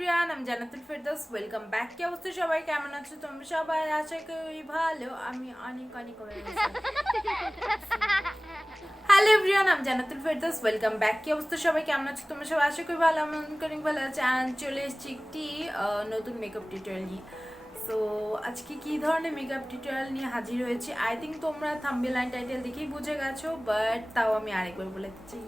Everyone, আমি Jannatul Ferdous welcome back. কি অবস্থা সবাই, কেমন আছো তোমরা সবাই? আশা করি ভালো। আমি অনেক অনেক হ্যালো এভরিওয়ান, আমি জান্নাতুল ফেরদৌস ওয়েলকাম ব্যাক। কি অবস্থা সবাই, কেমন আছো তোমরা সবাই? আশা করি ভালো। আমি অনেক ভালো আছি। অ্যান্ড চলে এসেছি একটি নতুন মেকআপ টিউটোরিয়াল নিয়ে। সো আজকে কী ধরনের মেকআপ টিউটোরিয়াল নিয়ে হাজির হয়েছি, আই থিঙ্ক তোমরা থাম্বনেল অ্যান্ড টাইটেল দেখেই বুঝে গেছো, বাট তাও আমি আরেকবার বলে দিচ্ছি।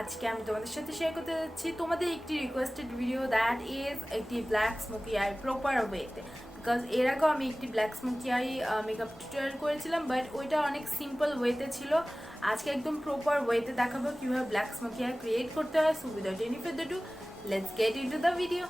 আজকে আমি তোমাদের সাথে শেয়ার করতে যাচ্ছি তোমাদের একটি রিকোয়েস্টেড ভিডিও, দ্যাট ইজ একটি ব্ল্যাক স্মোকি আই প্রপার ওয়েতে। বিকজ এর আগেও আমি একটি black smoky eye makeup tutorial করেছিলাম, বাট ওইটা অনেক সিম্পল ওয়েতে ছিল। আজকে একদম প্রপার ওয়েতে দেখাবো কীভাবে ব্ল্যাক স্মোকি আই ক্রিয়েট করতে হয়। So without any further do, let's get into the video.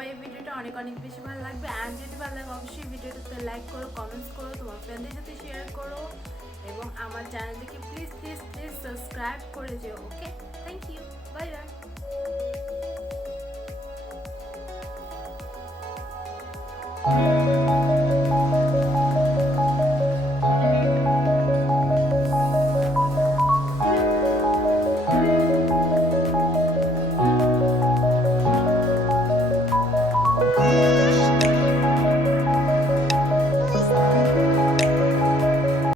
সবাই এই ভিডিওটা অনেক অনেক বেশি ভালো লাগবে। অ্যান্ড যদি ভালো লাগে অবশ্যই ভিডিওটাতে লাইক করো, কমেন্টস করো, তোমার ফ্রেন্ডদের সাথে শেয়ার করো এবং আমার চ্যানেলটিকে প্লিজ প্লিজ প্লিজ সাবস্ক্রাইব করে যেও। ওকে, থ্যাংক ইউ, বাই বাই।